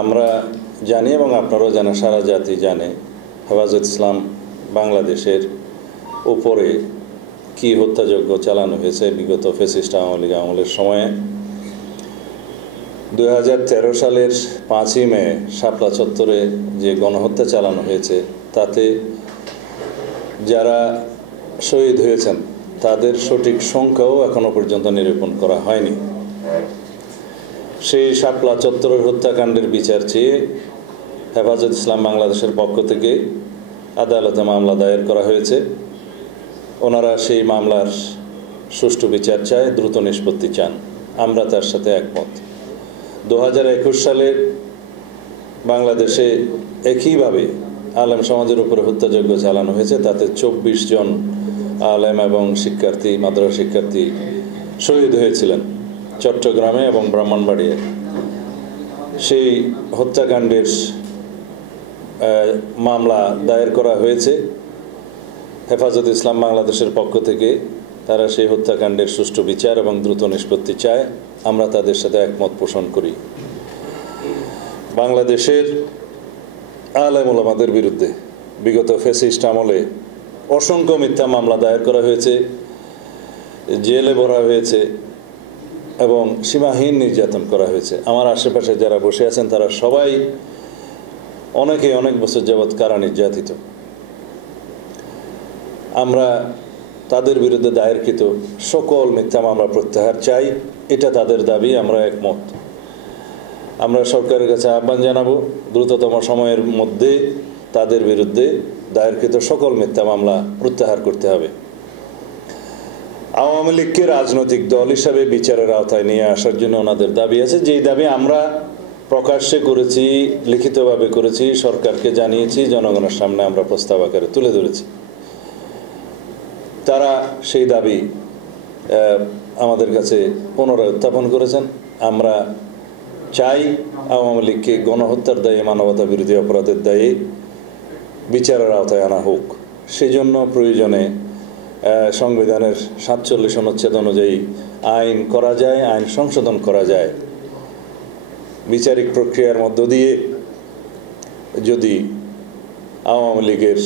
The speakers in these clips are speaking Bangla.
আমরা জানি এবং আপনারাও জানেন, সারা জাতি জানে হেফাজত ইসলাম বাংলাদেশের উপরে কি হত্যাযজ্ঞ চালানো হয়েছে বিগত ফ্যাসিস্ট আওয়ামী লীগ আমলের সময়ে। 2013 সালের 5ই মে শাপলা চত্বরে যে গণহত্যা চালানো হয়েছে, তাতে যারা শহীদ হয়েছেন তাদের সঠিক সংখ্যাও এখনো পর্যন্ত নিরূপণ করা হয়নি। সেই শাপলা চত্বরের হত্যাকাণ্ডের বিচার চেয়ে হেফাজত ইসলাম বাংলাদেশের পক্ষ থেকে আদালতে মামলা দায়ের করা হয়েছে। ওনারা সেই মামলার সুষ্ঠু বিচার চায়, দ্রুত নিষ্পত্তি চান। আমরা তার সাথে একমত। 2021 সালে বাংলাদেশে একইভাবে আলেম সমাজের উপরে হত্যাযজ্ঞ চালানো হয়েছে, তাতে 24 জন আলেম এবং শিক্ষার্থী, মাদ্রাসা শিক্ষার্থী শহীদ হয়েছিলেন চট্টগ্রামে এবং ব্রাহ্মণবাড়িয়ায়। সেই হত্যাকাণ্ডের মামলা দায়ের করা হয়েছে হেফাজত ইসলাম বাংলাদেশের পক্ষ থেকে। তারা সেই হত্যাকাণ্ডের সুষ্ঠু বিচার এবং দ্রুত নিষ্পত্তি চায়। আমরা তাদের সাথে একমত পোষণ করি। বাংলাদেশের আলেম ওলামাদের বিরুদ্ধে বিগত ফ্যাসিস্ট আমলে অসংখ্য মিথ্যা মামলা দায়ের করা হয়েছে, জেলে ভরা হয়েছে এবং সীমাহীন নির্যাতন করা হয়েছে। আমার আশেপাশে যারা বসে আছেন তারা সবাই অনেক বছর যাবৎ কারা নির্যাতিত। আমরা তাদের বিরুদ্ধে দায়েরকৃত সকল মিথ্যা মামলা প্রত্যাহার চাই, এটা তাদের দাবি। আমরা একমত। আমরা সরকারের কাছে আহ্বান জানাবো দ্রুততম সময়ের মধ্যে তাদের বিরুদ্ধে দায়েরকৃত সকল মিথ্যা মামলা প্রত্যাহার করতে হবে। আওয়ামী লীগকে রাজনৈতিক দল হিসাবে বিচারের আওতায় নিয়ে আসার জন্য ওনাদের দাবি আছে, যেই দাবি আমরা প্রকাশ্যে করেছি, লিখিতভাবে করেছি, সরকারকে জানিয়েছি, জনগণের সামনে আমরা প্রস্তাব আকারে তুলে ধরেছি। তারা সেই দাবি আমাদের কাছে পুনরায় উত্থাপন করেছেন। আমরা চাই আওয়ামী লীগকে গণহত্যার দায়ে, মানবতা বিরোধী অপরাধের দায়ে বিচারের আওতায় আনা হোক। সেজন্য প্রয়োজনে সংবিধানের 47 অনুচ্ছেদ অনুযায়ী আইন করা যায়, আইন সংশোধন করা যায়। বিচারিক প্রক্রিয়ার মধ্য দিয়ে যদি আওয়ামী লীগের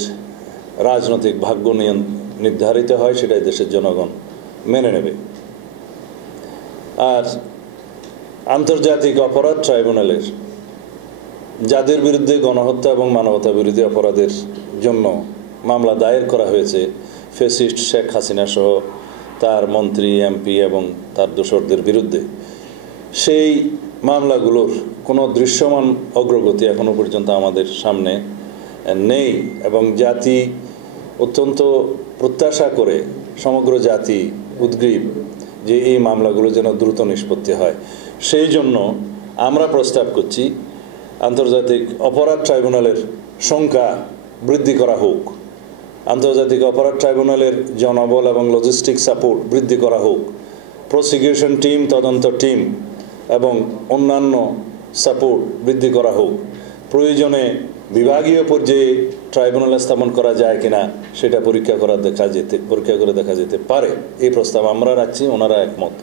রাজনৈতিক ভাগ্য নির্ধারিত হয়, সেটাই দেশের জনগণ মেনে নেবে। আর আন্তর্জাতিক অপরাধ ট্রাইব্যুনালের যাদের বিরুদ্ধে গণহত্যা এবং মানবতা বিরোধী অপরাধের জন্য মামলা দায়ের করা হয়েছে, ফ্যাসিস্ট শেখ হাসিনা সহ তার মন্ত্রী, এমপি এবং তার দোসরদের বিরুদ্ধে, সেই মামলাগুলোর কোনো দৃশ্যমান অগ্রগতি এখনো পর্যন্ত আমাদের সামনে নেই এবং জাতি অত্যন্ত প্রত্যাশা করে, সমগ্র জাতি উদ্গ্রীব যে এই মামলাগুলো যেন দ্রুত নিষ্পত্তি হয়। সেই জন্য আমরা প্রস্তাব করছি আন্তর্জাতিক অপরাধ ট্রাইব্যুনালের সংখ্যা বৃদ্ধি করা হোক, আন্তর্জাতিক অপরাধ ট্রাইব্যুনালের জনবল এবং লজিস্টিক সাপোর্ট বৃদ্ধি করা হোক, প্রসিকিউশন টিম, তদন্ত টিম এবং অন্যান্য সাপোর্ট বৃদ্ধি করা হোক। প্রয়োজনে বিভাগীয় পর্যায়ে ট্রাইব্যুনাল স্থাপন করা যায় কিনা সেটা পরীক্ষা করে দেখা যেতে পারে। এই প্রস্তাব আমরা রাখছি, ওনারা একমত।